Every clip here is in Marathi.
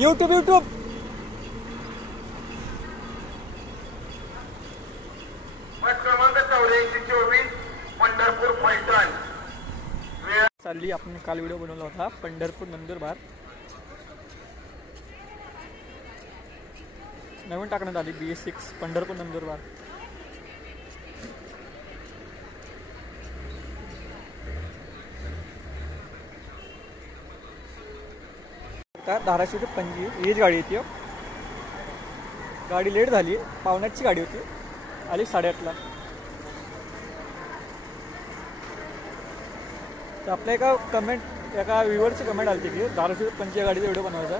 यूट्यूब यूट्यूब क्रमांक 8424 पंढरपूर फलटण। चालली आपण काल व्हिडिओ बनवला होता पंढरपूर नंदुरबार, नवीन टाकण्यात आली BS6 पंढरपूर नंदुरबार। धाराशिव ते पणजी हीच गाडी येते। गाडी लेट झाली, पावण्याची गाडी होती, आली 8:30ला। तर आपल्या एका व्ह्युअरची कमेंट आली की धाराशिव ते पणजी या गाडीचा व्हिडिओ बनवायचा।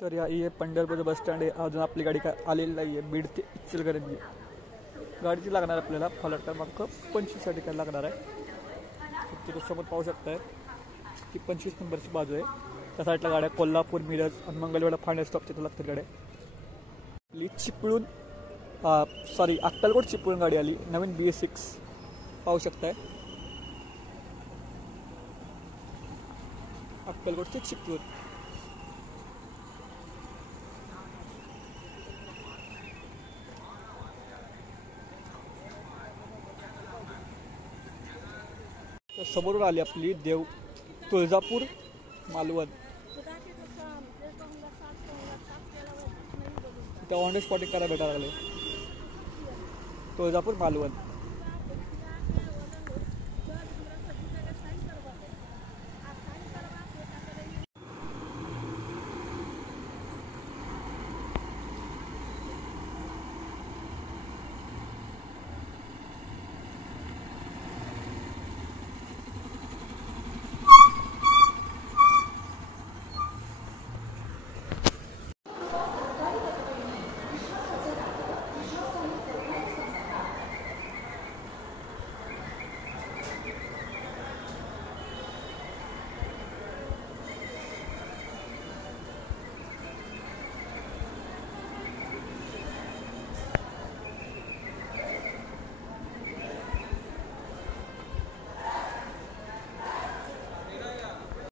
तर ये पंढरपूर बस स्टँड आहे। अजून आपली गाडी काय आलेली नाही आहे। बीड ते इचलकरंजी गाडीची लागणार आपल्याला फलटण मार्ग 25 साठी काय लागणार आहे। तिथे समोर पाहू शकताय की 25 नंबरची बाजू आहे। त्या साईडला गाड्या कोल्हापूर, मिरज आणि मंगळवेढा फायनल स्टॉप तिथे लागतात गाड्या। आपली चिपळूण अक्कलकोट चिपळूण गाडी आली नवीन BS6 पाहू शकताय। अक्कलकोट ते चिपळूण समोरून आली आपली देव तुळजापूर मालवण। त्या ऑन द स्पॉटिंग करायला भेटायला लागले तुळजापूर मालवण।